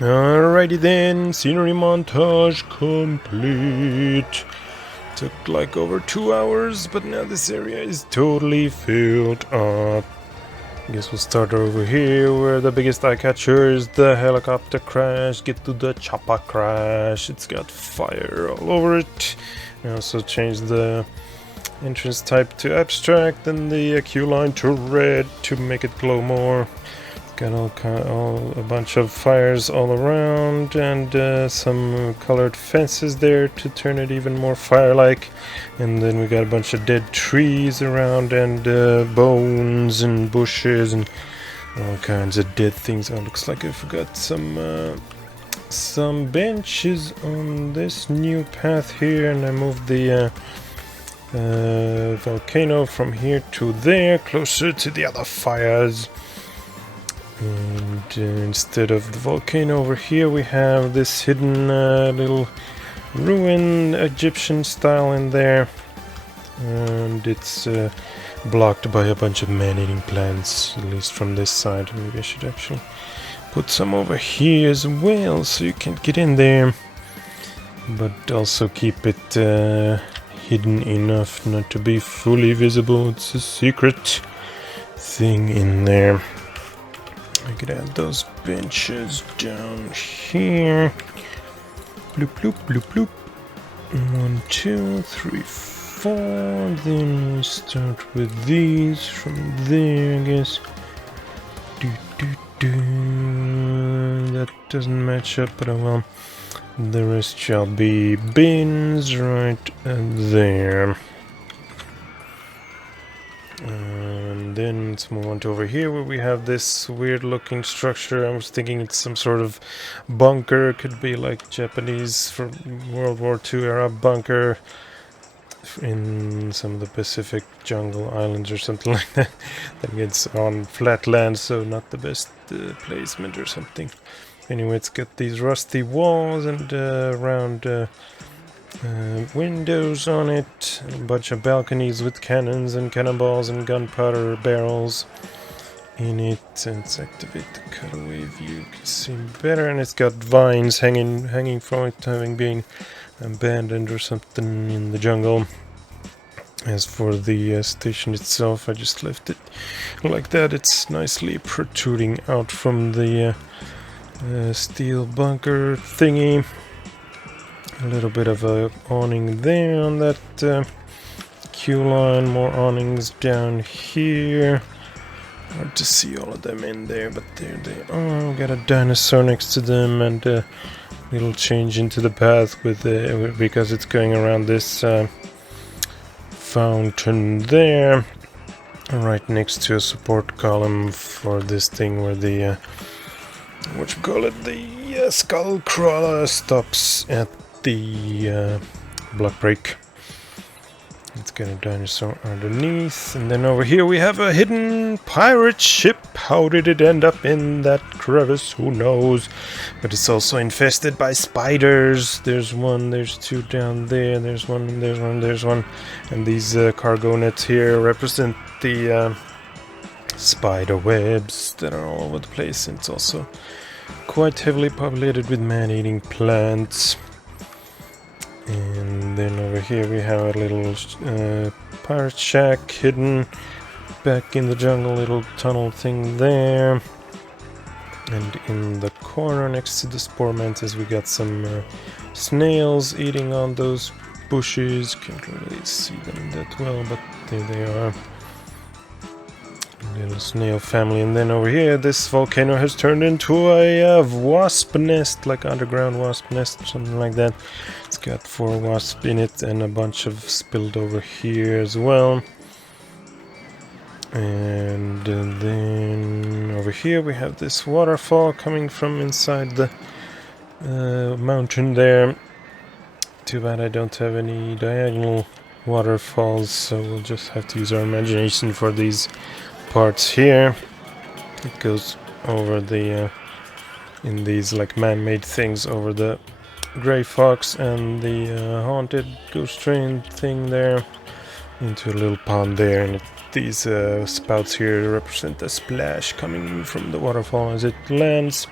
Alrighty then, scenery montage complete. Took like over 2 hours, but now this area is totally filled up. I guess we'll start over here where the biggest eye catcher is the helicopter crash. Get to the chopper crash. It's got fire all over it. I also changed the entrance type to abstract and the queue line to red to make it glow more. Got a bunch of fires all around and some colored fences there to turn it even more fire-like. And then we got a bunch of dead trees around and bones and bushes and all kinds of dead things. Oh, looks like I forgot some benches on this new path here, and I moved the volcano from here to there, closer to the other fires. And instead of the volcano over here, we have this hidden little ruin, Egyptian style in there. And it's blocked by a bunch of man-eating plants, at least from this side. Maybe I should actually put some over here as well, so you can't get in there. But also keep it hidden enough not to be fully visible. It's a secret thing in there. I could add those benches down here. Bloop, bloop, bloop, bloop. 1, 2, 3, 4. Then we start with these from there, I guess. That doesn't match up, but oh well. The rest shall be bins right there. And then let's move on to over here where we have this weird looking structure. I was thinking it's some sort of bunker. It could be like Japanese for World War II era bunker in some of the Pacific jungle islands or something like that. That gets on flat land, so not the best placement or something. Anyway, it's got these rusty walls and round windows on it, a bunch of balconies with cannons and cannonballs and gunpowder barrels in it. And let's activate the cutaway view, you can see better. And it's got vines hanging from it, having been abandoned or something in the jungle. As for the station itself, I just left it like that. It's nicely protruding out from the steel bunker thingy. A little bit of a awning there on that queue line, more awnings down here. Hard to see all of them in there, but there they are. Got a dinosaur next to them, and a little change into the path with because it's going around this fountain there, right next to a support column for this thing where the the skull crawler stops at the block break. Let's get a dinosaur underneath, and then over here we have a hidden pirate ship. How did it end up in that crevice? Who knows? But it's also infested by spiders. There's one, there's two down there, there's one, there's one, there's one. And these cargo nets here represent the spider webs that are all over the place. And it's also quite heavily populated with man-eating plants. And then over here we have a little pirate shack hidden back in the jungle, little tunnel thing there. And in the corner next to the spore mantis we got some snails eating on those bushes. Can't really see them that well, but there they are. Little snail family. And then over here this volcano has turned into a wasp nest, like underground wasp nest, something like that. It's got 4 wasps in it and a bunch of spilled over here as well. And then over here we have this waterfall coming from inside the mountain there. Too bad I don't have any diagonal waterfalls, so we'll just have to use our imagination for these parts here. It goes over the in these like man-made things over the gray fox and the haunted ghost train thing there into a little pond there, and these spouts here represent a splash coming from the waterfall as it lands.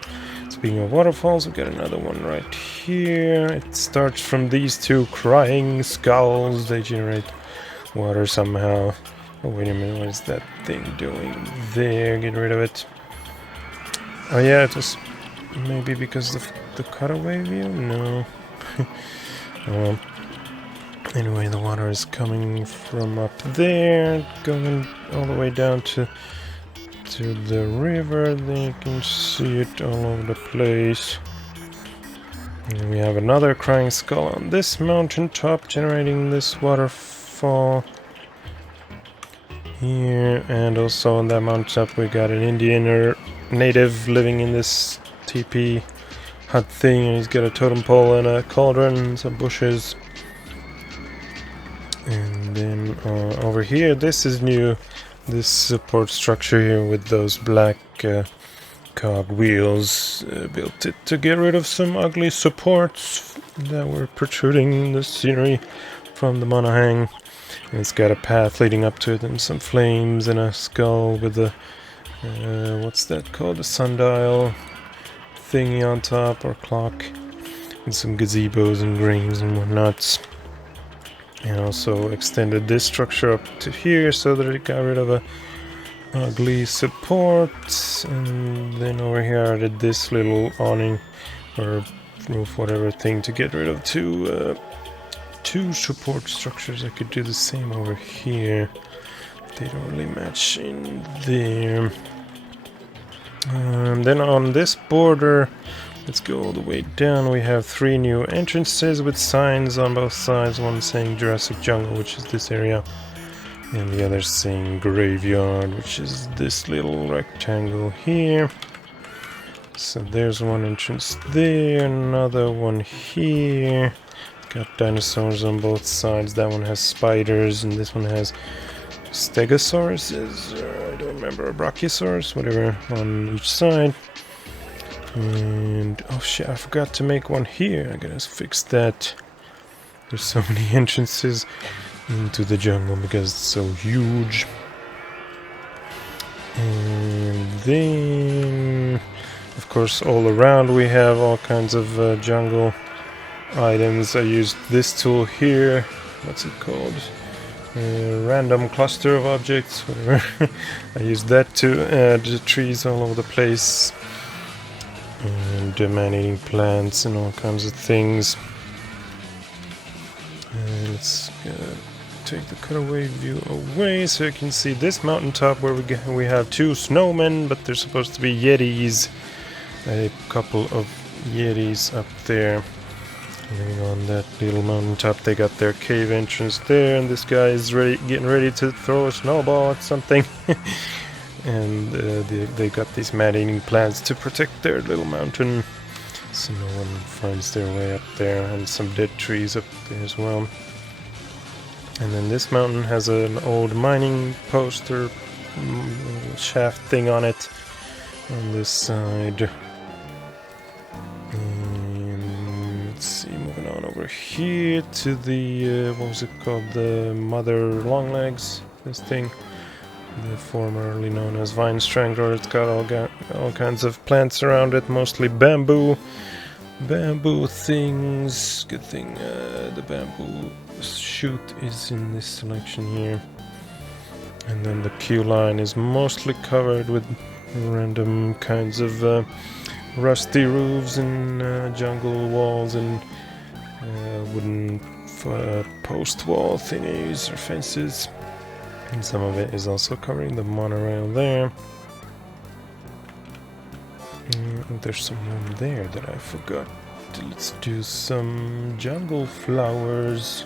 It's Speaking of waterfalls, we got another one right here. It starts from these two crying skulls. They generate water somehow. Oh, wait a minute, what is that thing doing there? Get rid of it. Oh yeah, it was maybe because of the cutaway view? No. Oh well. Anyway, the water is coming from up there, going all the way down to the river. There you can see it all over the place. And we have another crying skull on this mountain top, generating this waterfall here. And also on that mountain top we got an Indian or native living in this teepee hut thing, and he's got a totem pole and a cauldron and some bushes. And then over here, this is new, this support structure here with those black cog wheels, built it to get rid of some ugly supports that were protruding in the scenery from the monohang. And it's got a path leading up to it and some flames and a skull with a what's that called, a sundial thingy on top, or clock, and some gazebos and grains and whatnots. And also extended this structure up to here so that it got rid of a ugly support. And then over here I did this little awning or roof, whatever thing, to get rid of two support structures. I could do the same over here. They don't really match in there. Then on this border, let's go all the way down. We have 3 new entrances with signs on both sides. One saying Jurassic Jungle, which is this area, and the other saying Graveyard, which is this little rectangle here. So there's one entrance there, another one here. Got dinosaurs on both sides. That one has spiders, and this one has Stegosauruses, I don't remember, Brachiosaurus, whatever, on each side. And oh shit, I forgot to make one here. I gotta fix that. There's so many entrances into the jungle because it's so huge. And then, of course, all around we have all kinds of jungle items. I used this tool here. What's it called? Random cluster of objects, whatever. I used that to add trees all over the place, and man-eating plants and all kinds of things. And let's take the cutaway view away so you can see this mountaintop where we have 2 snowmen, but they're supposed to be yetis. A couple of yetis up there. And on that little mountaintop they got their cave entrance there, and this guy is getting ready to throw a snowball at something. And they got these man-eating plants to protect their little mountain, so no one finds their way up there, and some dead trees up there as well. And then this mountain has an old mining post or shaft thing on it on this side. And let's see, moving on over here to the what was it called, the mother longlegs, this thing, the formerly known as vine strangler. It's got all kinds of plants around it, mostly bamboo things. Good thing the bamboo shoot is in this selection here. And then the queue line is mostly covered with random kinds of rusty roofs and jungle walls and wooden post wall thingies or fences. And some of it is also covering the monorail there. And there's some room there that I forgot. Let's do some jungle flowers.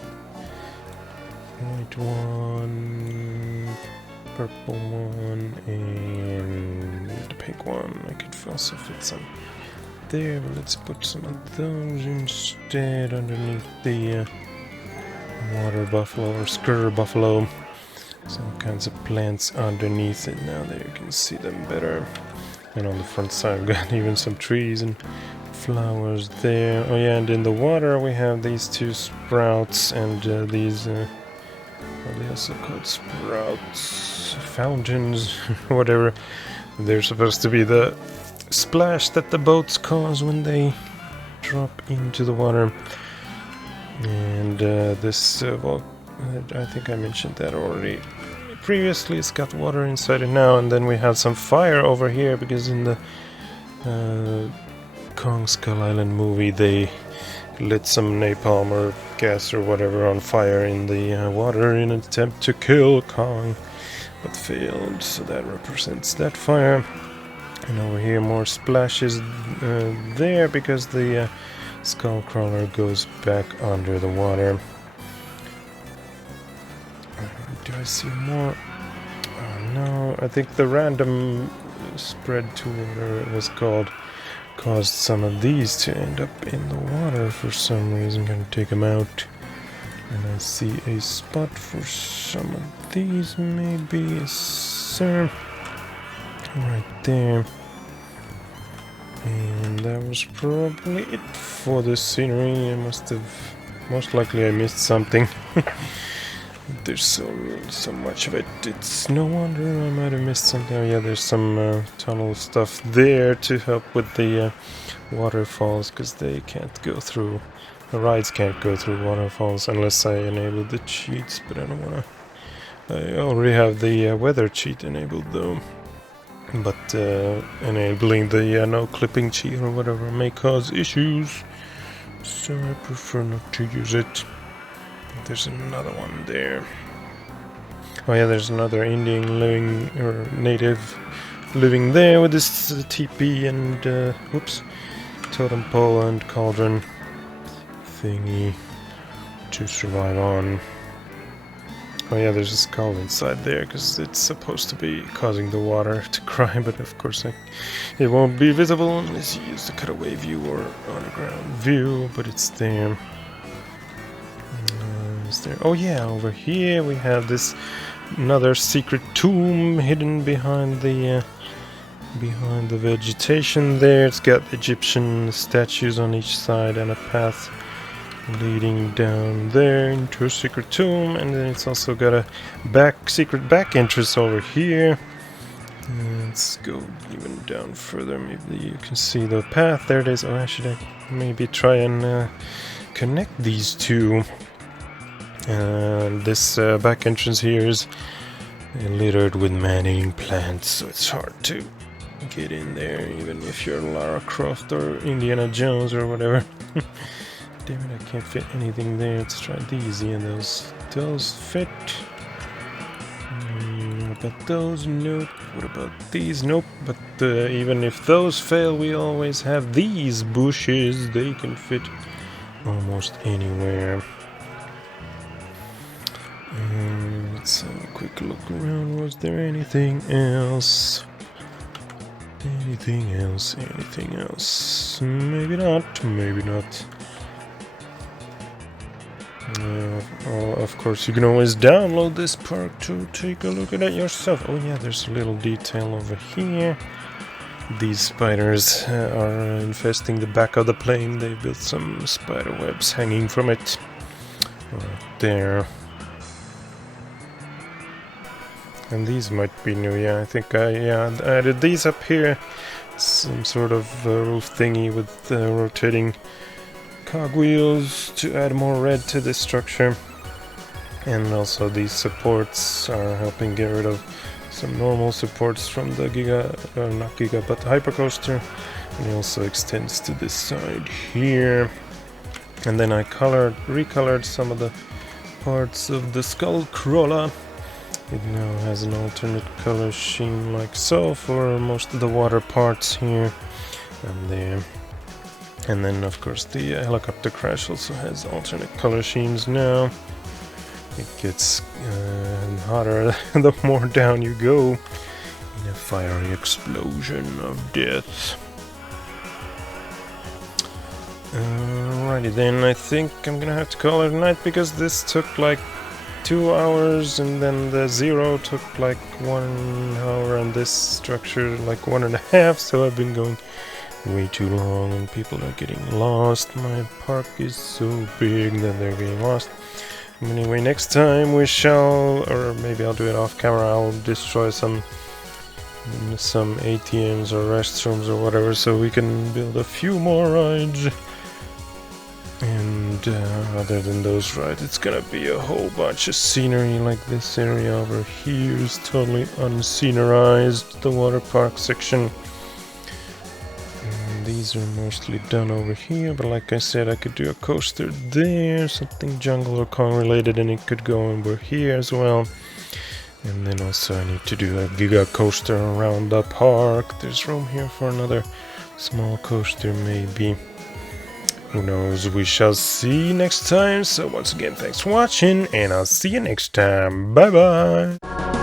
White one, purple one, and the pink one. I could also fit some there, but let's put some of those instead underneath the water buffalo or scur buffalo. Some kinds of plants underneath it. Now there you can see them better. And on the front side we've got even some trees and flowers there. Oh yeah, and in the water we have these 2 sprouts and these are they also called sprouts? Fountains, whatever. They're supposed to be the splash that the boats cause when they drop into the water. And this I think I mentioned that already previously. It's got water inside it now, and then we have some fire over here because in the Kong Skull Island movie they lit some napalm or gas or whatever on fire in the water in an attempt to kill Kong, but failed, so that represents that fire. And over here more splashes there because the skull crawler goes back under the water. Do I see more? Oh no, I think the random spread to whatever it was called caused some of these to end up in the water for some reason. I'm gonna take them out. And I see a spot for some of these, maybe, sir. Right there. And that was probably it for the scenery. I most likely I missed something. There's so much of it. It's no wonder I might have missed something. Oh yeah, there's some tunnel stuff there to help with the waterfalls, because they can't go through. The rides can't go through waterfalls unless I enable the cheats, but I don't wanna. I already have the weather cheat enabled though. But enabling the no clipping cheat or whatever may cause issues, so I prefer not to use it. There's another one there. Oh yeah, there's another Indian living, or native living there with this teepee and whoops, totem pole and cauldron thingy to survive on. Oh yeah, there's a skull inside there because it's supposed to be causing the water to cry, but of course it won't be visible unless you use the cutaway view or underground view, but it's there. There. Oh yeah, over here we have this another secret tomb hidden behind the vegetation there. It's got Egyptian statues on each side and a path leading down there into a secret tomb, and then it's also got a secret back entrance over here. Let's go even down further. Maybe you can see the path. There it is. Oh, should I maybe try and connect these two? And this back entrance here is littered with man-eating plants, so it's hard to get in there, even if you're Lara Croft or Indiana Jones or whatever. Damn it, I can't fit anything there. Let's try these. Yeah, those fit. What about those? Nope. What about these? Nope. But even if those fail, we always have these bushes. They can fit almost anywhere. Let's have a quick look around. Was there anything else? Anything else? Anything else? Maybe not. Maybe not. Of course, you can always download this park to take a look at it yourself. Oh yeah, there's a little detail over here. These spiders are infesting the back of the plane. They built some spider webs hanging from it. Right there. And these might be new, yeah, I think I added these up here. Some sort of roof thingy with rotating cogwheels to add more red to this structure. And also these supports are helping get rid of some normal supports from the not Giga, but the Hypercoaster. And it also extends to this side here. And then I recolored some of the parts of the skull crawler. It now has an alternate color scheme like so for most of the water parts here and there. And then of course the helicopter crash also has alternate color schemes now. It gets hotter the more down you go in a fiery explosion of death. Alrighty then, I think I'm gonna have to call it a night because this took like 2 hours, and then the zero took like 1 hour, and this structure like 1.5, so I've been going way too long and people are getting lost. My park is so big that they're getting lost. Anyway, next time we shall, or maybe I'll do it off camera, I'll destroy some some ATMs or restrooms or whatever, so we can build a few more rides. And other than those rides, it's gonna be a whole bunch of scenery. Like this area over here is totally unscenerized, the water park section. And these are mostly done over here, but like I said, I could do a coaster there, something jungle or Kong related, and it could go over here as well. And then also I need to do a giga coaster around the park. There's room here for another small coaster maybe. Who knows, we shall see next time. So once again, thanks for watching, and I'll see you next time. Bye bye!